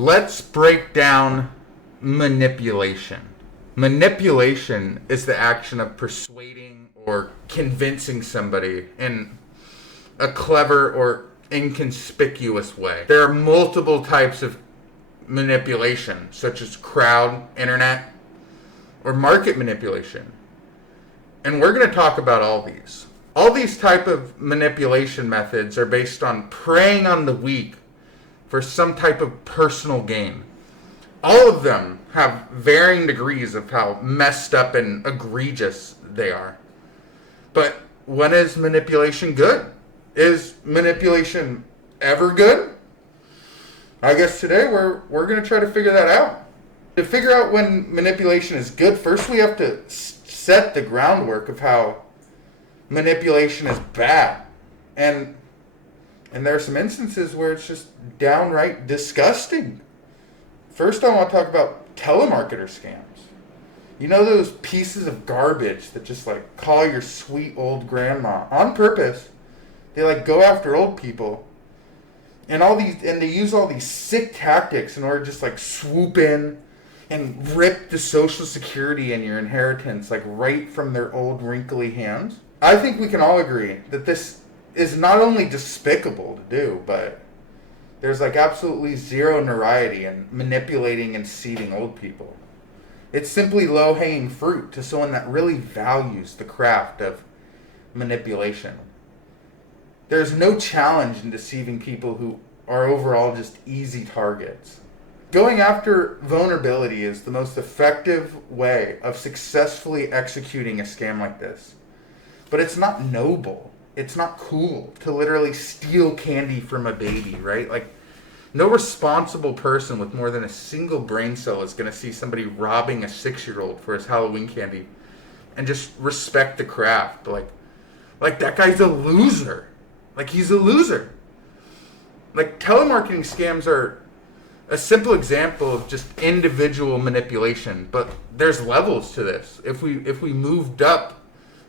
Let's break down manipulation. Manipulation is the action of persuading or convincing somebody in a clever or inconspicuous way. There are multiple types of manipulation, such as crowd, internet, or market manipulation. And we're going to talk about all these. All these type of manipulation methods are based on preying on the weak for some type of personal gain. All of them have varying degrees of how messed up and egregious they are. But when is manipulation good? Is manipulation ever good? I guess today we're going to try to figure that out. To figure out when manipulation is good, first we have to set the groundwork of how manipulation is bad. And there are some instances where it's just downright disgusting. First, I want to talk about telemarketer scams. You know those pieces of garbage that just like call your sweet old grandma on purpose? They like go after old people. And they use all these sick tactics in order to just like swoop in and rip the Social Security and your inheritance like right from their old wrinkly hands. I think we can all agree that this is not only despicable to do, but there's like absolutely zero notoriety in manipulating and deceiving old people. It's simply low-hanging fruit to someone that really values the craft of manipulation. There's no challenge in deceiving people who are overall just easy targets. Going after vulnerability is the most effective way of successfully executing a scam like this. But it's not noble. It's not cool to literally steal candy from a baby, right? Like, no responsible person with more than a single brain cell is going to see somebody robbing a 6-year-old for his Halloween candy and just respect the craft. Like that guy's a loser. Like, he's a loser. Like, telemarketing scams are a simple example of just individual manipulation, but there's levels to this. If we moved up,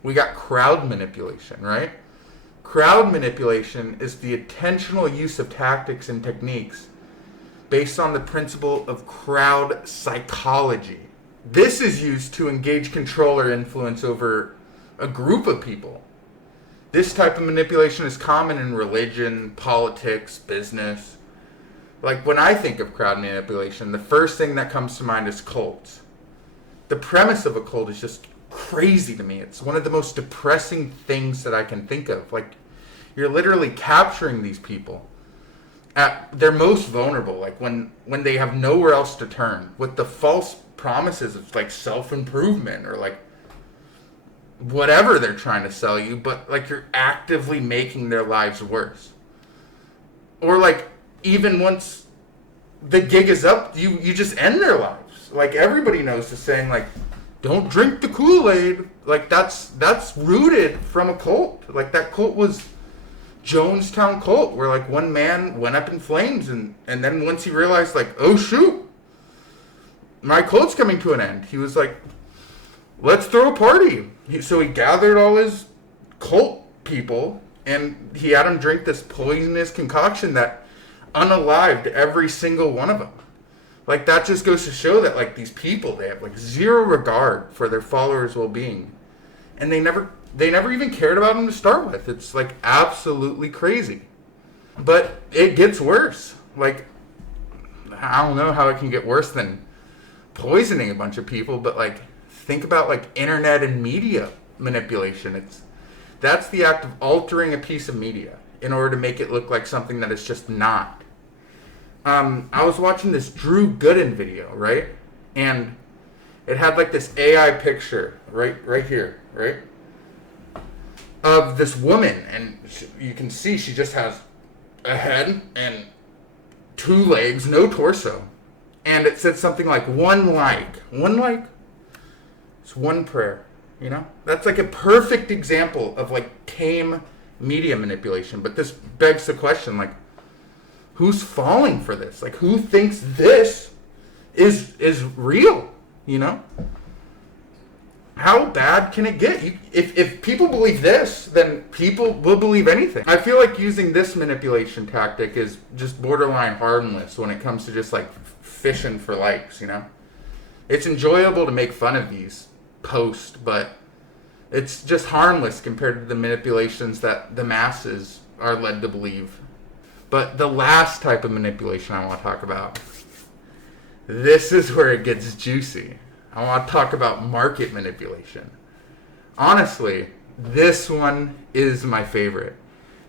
we got crowd manipulation, right? Crowd manipulation is the intentional use of tactics and techniques based on the principle of crowd psychology. This is used to engage control or influence over a group of people. This type of manipulation is common in religion, politics, business. Like, when I think of crowd manipulation, the first thing that comes to mind is cults. The premise of a cult is just crazy to me. It's one of the most depressing things that I can think of. Like, you're literally capturing these people at their most vulnerable, like when they have nowhere else to turn, with the false promises of like self-improvement or like whatever they're trying to sell you, but like you're actively making their lives worse. Or like, even once the gig is up, you just end their lives. Like, everybody knows the saying, like, don't drink the Kool-Aid. Like, that's rooted from a cult. Like, that cult was Jonestown cult, where like one man went up in flames, and then once he realized, like, oh shoot, my cult's coming to an end, he was like, let's throw a party. So he gathered all his cult people and he had them drink this poisonous concoction that unalived every single one of them. Like, that just goes to show that like these people, they have like zero regard for their followers' well-being, and they never even cared about them to start with. It's like absolutely crazy. But it gets worse. Like, I don't know how it can get worse than poisoning a bunch of people, but like, think about like internet and media manipulation. That's the act of altering a piece of media in order to make it look like something that it's just not. I was watching this Drew Gooden video, right? And it had like this AI picture right here, right? Of this woman, and you can see she just has a head and 2 legs, no torso. And it said something like one like, it's one prayer, you know? That's like a perfect example of like tame media manipulation. But this begs the question, like, who's falling for this? Like, who thinks this is real, you know? how bad can it get? If people believe this, then people will believe anything. I feel like using this manipulation tactic is just borderline harmless when it comes to just like fishing for likes, you know? It's enjoyable to make fun of these posts, but it's just harmless compared to the manipulations that the masses are led to believe. But the last type of manipulation I want to talk about, this is where it gets juicy. I want to talk about market manipulation. Honestly, this one is my favorite.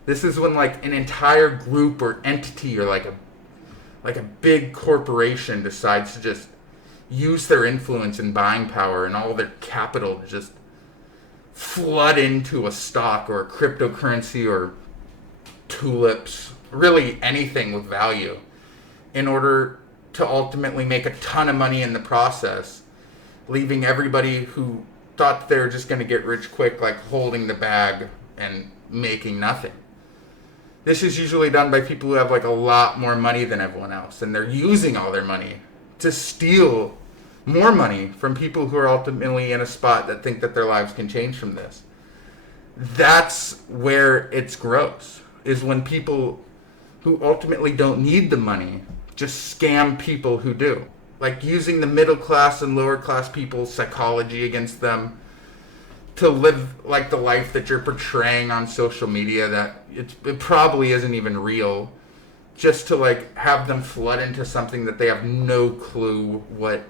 This is when like an entire group or entity or like a big corporation decides to just use their influence and buying power and all their capital to just flood into a stock or a cryptocurrency or tulips, really anything with value, in order to ultimately make a ton of money in the process, leaving everybody who thought they were just going to get rich quick like holding the bag and making nothing. This is usually done by people who have like a lot more money than everyone else, and they're using all their money to steal more money from people who are ultimately in a spot that think that their lives can change from this. That's where it's gross, is when people who ultimately don't need the money just scam people who do. Like using the middle class and lower class people's psychology against them to live like the life that you're portraying on social media that it probably isn't even real, just to like have them flood into something that they have no clue what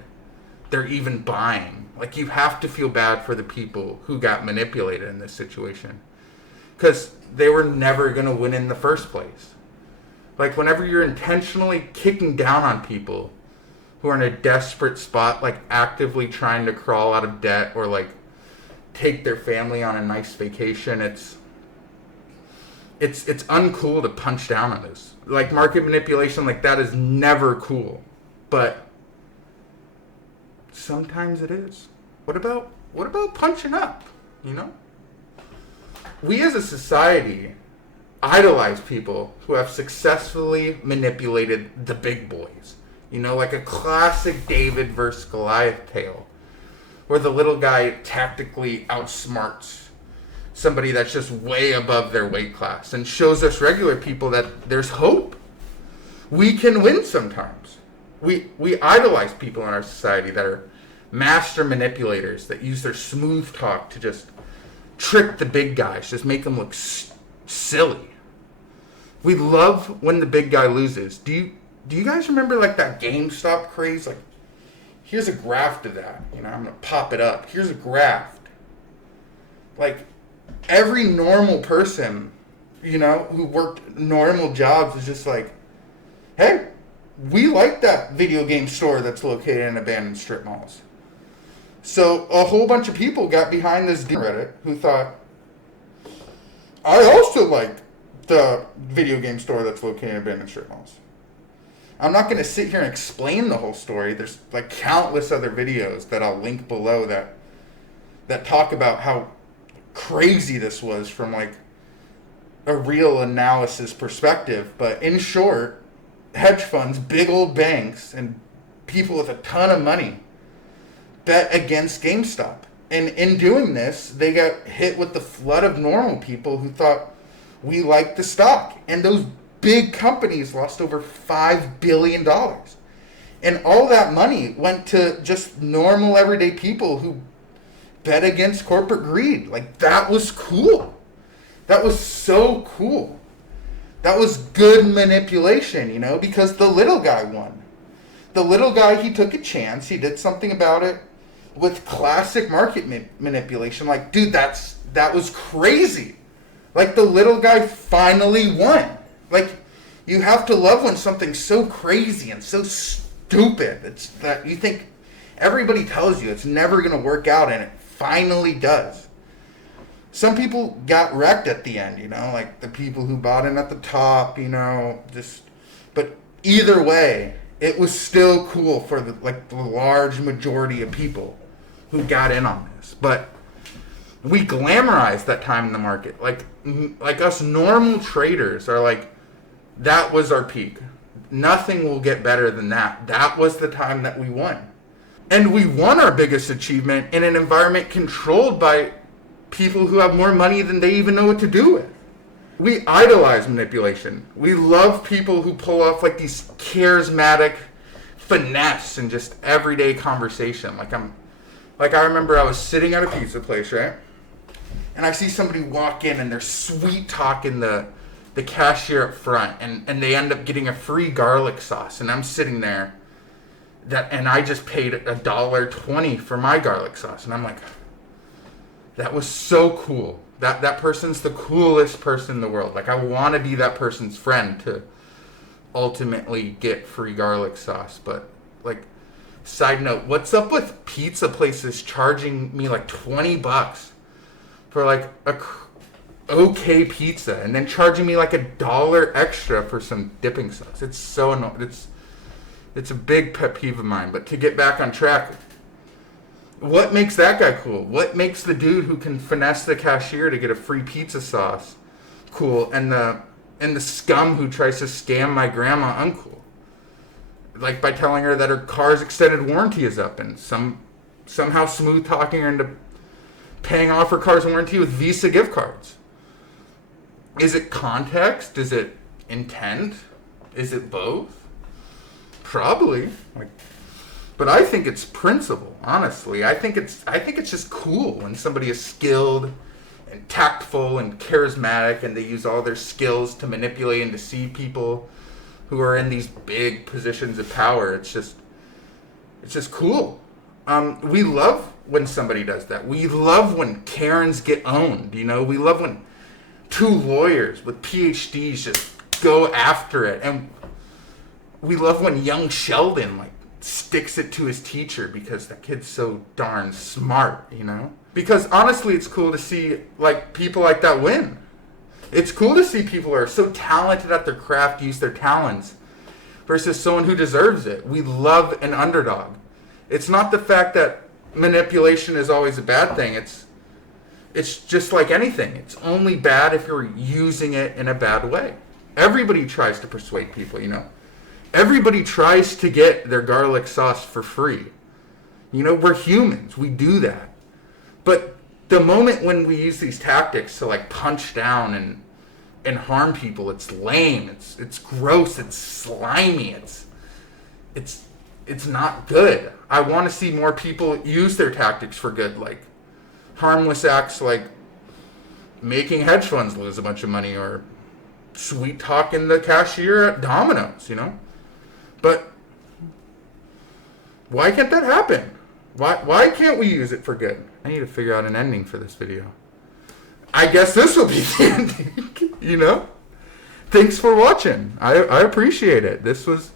they're even buying. Like, you have to feel bad for the people who got manipulated in this situation, because they were never going to win in the first place. Like, whenever you're intentionally kicking down on people who are in a desperate spot, like actively trying to crawl out of debt or like take their family on a nice vacation, it's uncool to punch down on this. Like, market manipulation like that is never cool, but sometimes it is. What about punching up, you know? We as a society idolize people who have successfully manipulated the big boys. You know, like a classic David versus Goliath tale, where the little guy tactically outsmarts somebody that's just way above their weight class and shows us regular people that there's hope. We can win sometimes. We idolize people in our society that are master manipulators, that use their smooth talk to just trick the big guys, just make them look silly. We love when the big guy loses. Do you guys remember like that GameStop craze? Like, here's a graft of that. You know, I'm going to pop it up. Here's a graft. Like, every normal person, you know, who worked normal jobs is just like, hey, we like that video game store that's located in abandoned strip malls. So a whole bunch of people got behind this Reddit who thought, I also like the video game store that's located in abandoned strip malls. I'm not going to sit here and explain the whole story. There's like countless other videos that I'll link below that talk about how crazy this was from like a real analysis perspective. But in short, hedge funds, big old banks, and people with a ton of money bet against GameStop. And in doing this, they got hit with the flood of normal people who thought we liked the stock. And those big companies lost over $5 billion. And all that money went to just normal everyday people who bet against corporate greed. Like, that was cool. That was so cool. That was good manipulation, you know, because the little guy won. The little guy, he took a chance. He did something about it with classic market manipulation. Like, dude, that was crazy. Like, the little guy finally won. Like, you have to love when something's so crazy and so stupid. It's that you think everybody tells you it's never going to work out, and it finally does. Some people got wrecked at the end, you know, like the people who bought in at the top, you know, but either way, it was still cool for the large majority of people who got in on this. But we glamorize that time in the market. Like us normal traders are like, that was our peak. Nothing will get better than that. That was the time that we won. And we won our biggest achievement in an environment controlled by people who have more money than they even know what to do with. We idolize manipulation. We love people who pull off like these charismatic finesse and just everyday conversation. Like I remember I was sitting at a pizza place, right? And I see somebody walk in and they're sweet talking the cashier up front, and they end up getting a free garlic sauce, and I'm sitting there and I just paid $1.20 for my garlic sauce, and I'm like, that was so cool. That person's the coolest person in the world. Like, I want to be that person's friend to ultimately get free garlic sauce. But, like, side note, what's up with pizza places charging me like $20 for like a okay pizza and then charging me like $1 extra for some dipping sauce? It's so annoying. It's a big pet peeve of mine. But to get back on track, what makes that guy cool? What makes the dude who can finesse the cashier to get a free pizza sauce cool, and the scum who tries to scam my grandma uncool? Like by telling her that her car's extended warranty is up and somehow smooth talking her into paying off her car's warranty with Visa gift cards. Is it context? Is it intent? Is it both? Probably. But I think it's principle, honestly. I think it's just cool when somebody is skilled and tactful and charismatic, and they use all their skills to manipulate and deceive people who are in these big positions of power. It's just cool. We love when somebody does that. We love when Karens get owned, you know? We love when two lawyers with PhDs just go after it. And we love when young Sheldon, like, sticks it to his teacher because the kid's so darn smart, you know? Because honestly, it's cool to see like people like that win. It's cool to see people who are so talented at their craft use their talents versus someone who deserves it. We love an underdog. It's not the fact that manipulation is always a bad thing. It's just like anything. It's only bad if you're using it in a bad way. Everybody tries to persuade people, you know? Everybody tries to get their garlic sauce for free. You know, we're humans. We do that. But the moment when we use these tactics to like punch down and harm people, it's lame. It's gross. It's slimy. It's not good. I want to see more people use their tactics for good, like harmless acts like making hedge funds lose a bunch of money or sweet talking the cashier at Domino's, you know? But why can't that happen? Why can't we use it for good? I need to figure out an ending for this video. I guess this will be the ending, you know? Thanks for watching. I appreciate it. This was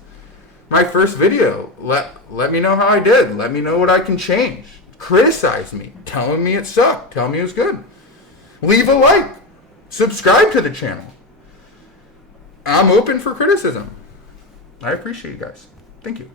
my first video. Let me know how I did. Let me know what I can change. Criticize me. Telling me it sucked. Tell me it was good. Leave a like. Subscribe to the channel. I'm open for criticism. I appreciate you guys. Thank you.